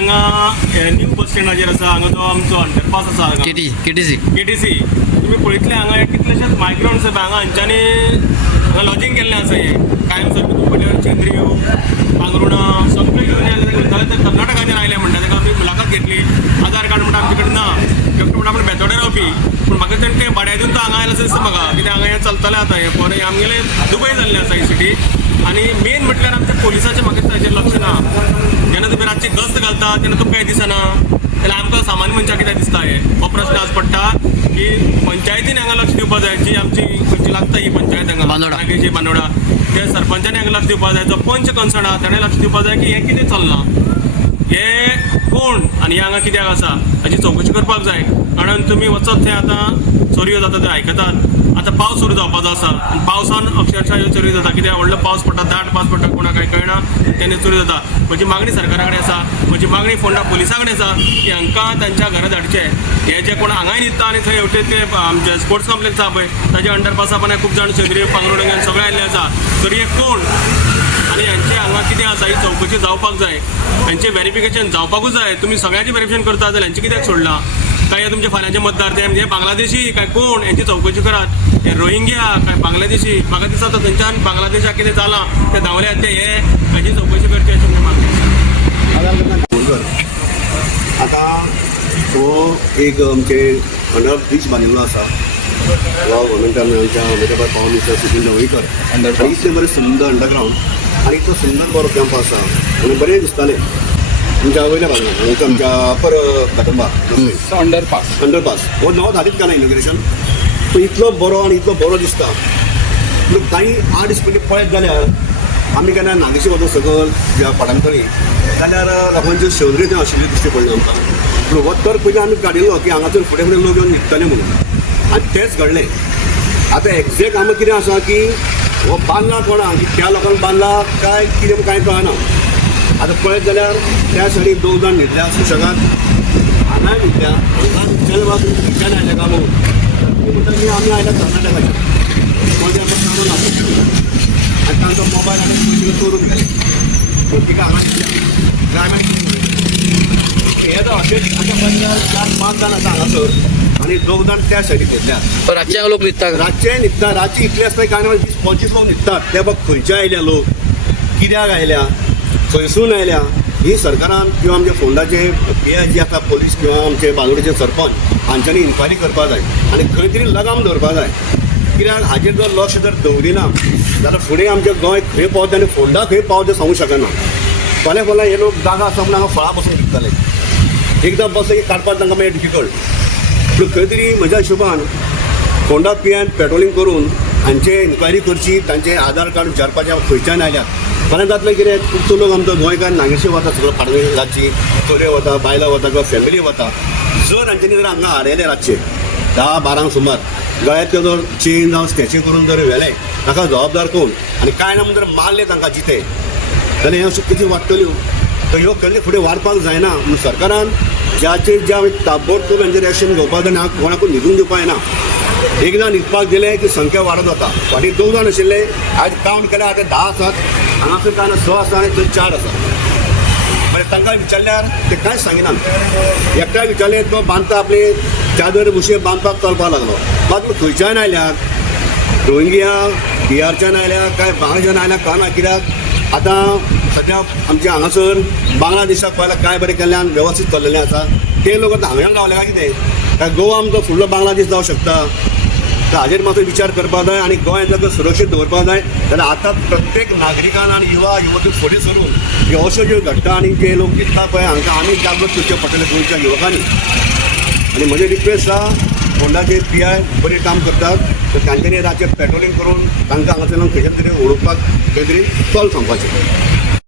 हांगा new bus स्टँडाचेर आसा हांगा जो आमचो अंडरपास आसा हांगा केटीसी केटीसी तुम्ही पळयतले हांगा कितलेशेच मायग्रंट्स आसा हांगा हांच्यांनी हांगा लॉजिंग केल्लें आसा हे कायम सारकें तुम्ही पळयल्यार चेंद्रियो पांगरुणा सगळे घेवन आयले जाल्यार ते कर्नाटकाचेर आयले म्हणटा ताका आमी मुलाखत घेतली आधार कार्ड म्हणटा आमचे कडेन ना फक्त म्हणटा आमी बेतोडे रावपी पूण म्हाका तेणें ते भाड्या दिवन तो हांगा आयला अशें दिसता म्हाका कित्याक हांगा हें चलतलें आतां हें पळय आमगेलें दुबय जाल्लें आसा ही सिटी आनी मेन म्हटल्यार आमच्या पोलिसाचें म्हाका ताचेर लक्ष ना जेन्ना तुमी रातची गस्त घालता तेन्ना तुमकां हें दिसना जाल्यार आमकां सामान्य मनशाक कित्याक दिसता हें हो प्रश्न आज पडटा की पंचायतीन हांगा लक्ष दिवपाक जाय जी आमची खंयची लागता ही पंचायत हांगा नागेची बांदोडा त्या सरपंचानी हांगा लक्ष दिवपाक जाय जो पंच कन्सर्न आहा ताणें लक्ष दिवपाक जाय की हें कितें चलना हे कोण आनी हांगा कित्याक आसा हाची चवकशी करपाक जाय कारण तुमी वचत थंय आतां चोरयो जाता ते आयकतात आतां पावस सुरू जावपाचो आसा आनी पावसान अक्षरशः ह्यो चोरी जाता कित्याक व्हडलो पावस पडटा दाट पावस पडटा कोणाक कांय कळना तेन्ना चोरी जाता म्हजी मागणी सरकारा कडेन आसा म्हजी मागणी फोंडा पुलिसा कडेन आसा की हांकां तांच्या घरा धाडचे हे जे कोण हांगाय न्हिदता आनी थंय हेवटे ते आमचे स्पोर्ट्स कॉम्प्लेक्स आसा पळय ताच्या अंडरपासा पण खूब जाण शेंद्री पांगरुणेंच्यान सगळे आयल्ले आसा तर हे कोण आनी हांचे हांगा कितें आसा ही चवकशी जावपाक जाय हांचें व्हेरिफिकेशन जावपाकूच जाय तुमी सगळ्यांचें व्हेरिफिकेशन करता जाल्यार हांचें कित्याक सोडलां काय तुमचे फाल्यांचे मतदार ते म्हणजे बांगलादेशी काय कोण यांची चौकशी करात हे रोहिंग्या काय बांगलादेशी म्हाका दिसता थंयच्यान बांगलादेशाक कितें जालां ते धांवल्यात ते हे हाची चौकशी करची अशी म्हणजे मागणी आतां हो एक आमचे अंडर ब्रिज बांदिल्लो आसा वा गव्हर्मेंटान आमच्या अहमदाबाद पावर मिनिस्टर सुनील ढवळीकर आनी इतलें बरें सुंदर अंडरग्रावंड आनी इतलो सुंदर बरो कॅम्प आसा आनी बरें दिसतालें तुमच्या वयल्या भागांत आमच्या अपर कदंबा अंडरपास हो नवो धाडीत का ना इनॉग्रेशन तो इतलो बरो आनी इतलो बरो दिसता पूण काही 8 दीस पयलीं पळयत जाल्यार आमी केन्ना नागेशी वचूं सकयल ज्या पाडांतळी जाल्यार लोकांच्यो शेवरी थंय आशिल्ल्यो दिश्टी पडल्यो आमकां पूण हो तर पयलीं आमी काडिल्लो की हांगासर फुडें फुडें लोक येवन न्हिदतले म्हणून आनी तेंच घडलें आतां एग्जॅक्ट हांगा कितें आसा की हो बांदला कोणाक की त्या लोकांक बांदला काय कितें कांय कळना आतां पळयत जाल्यार त्या सायडीक 2 जाण न्हिदल्या सुशेगाद हांगाय न्हिदल्या हांगा विचारलें बाबा तुमी खंयच्यान आयल्या काय म्हणून ती म्हणटा की आमी आयल्या कर्नाटकाच्यान म्हणजे आमकां सांगून आसा आनी तांचो मोबायल आनी पयशे चोरून गेले तिका हांगा क्रायमेट हे तर अशेंच आतां 4-5 जाण आसा हांगासर आनी 2 जाण त्या सायडीक न्हिदल्या रातचे लोक न्हिदतात रातचे न्हिदता रातची इतले आसता कांय ना 20-25 लोक न्हिदतात ते बाबा खंयचे आयल्या लोक कित्याक आयल्या खंयसून आयल्या ही सरकारान किंवा आमचे फोंडाचे हे जे आसा पोलीस किंवा आमचे बांगडोळेचे सरपंच हांच्यांनी इन्क्वायरी करपा जाय आनी खंय तरी लगाम दवरपा जाय कित्याक हाचेर जर लक्ष जर दवरिना जाल्यार फुडें आमचें गोंय खंय पावता आनी फोंडा खंय पावता सांगूंक शकना फाल्यां फाल्यां हे लोक जागा आसा म्हूण हांगा फळां बसून विकताले एकदां बसले की काडपाक तांकां मागीर डिफिकल्ट पूण खंय तरी म्हज्या हिशोबान फोंडा पियान पेट्रोलिंग करून हांचे इन्क्वायरी करची तांचे आधार कार्ड विचारपाचें खंयच्यान आयल्यात फाल्यां जातलें कितें खुबसो लोक आमचो गोंयकार नागेशी वता सगळो पाडवे रातची चोरे वता बायलां वता किंवा फॅमिली वता जर हांच्यांनी जर हांगा हाडयले रातचे 10-12 सुमार गळ्यांतल्यो जर चेन जावं स्टॅच्यू करून जर व्हेले ताका जबाबदार कोण आनी कांय ना जर मारले तांकां जिते जाल्यार ह्यो अश्यो कितें वाडटल्यो तर ह्यो केन्ना फुडें वाडपाक जायना म्हूण सरकारान ज्याचेर ज्या ताबडतोब हांचेर एक्शन घेवपाक जाय आनी कोणाकूय न्हिदून दिवपाक जायना एकदां न्हिदपाक गेले की संख्या वाडत वता फाटीं 2 जाण आशिल्ले आयज कावंट केल्यार आतां 10 आसात हांगासर काय ना 6 आसा आनी थंय 4 आसा म्हणजे तांकां विचारल्यार ते कांयच सांगिनात एकट्याक विचारलें तो बांदता आपली चादर बुशे बांदपाक चलपाक लागलो मात खंयच्यान आयल्यात रोहिंग्या बिहारच्यान आयल्या काय बांगलाच्यान आयल्या कळना कित्याक आतां सद्या आमच्या हांगासर बांगलादेशाक पळयल्यार काय बरें केल्ल्यान वेवस्थीत चल्लेलें आसा ते लोक आतां हांवें रावले काय कितें काय गोवा आमचो फुडलो बांगलादेश जावं शकता तर हाजेर मात्र विचार करपाक जाय आनी गोंय जर सुरक्षीत दवरपाक जाय जाल्यार आतां प्रत्येक नागरिकान आनी युवा युवती फुडें सरून ह्यो अश्यो ज्यो घडटा आनी जे लोक न्हिदता पळय हांकां आमी जागृत करचें पडटलें गोंयच्या युवकांनी आनी म्हजें रिक्वेस्ट आसा फोंडाचे PI बरें काम करतात तर तांच्यांनी रातचें पेट्रोलिंग करून तांकां हांगासरल्यान खंयच्या तरी ओळखपाक खंय तरी चल सांगपाचें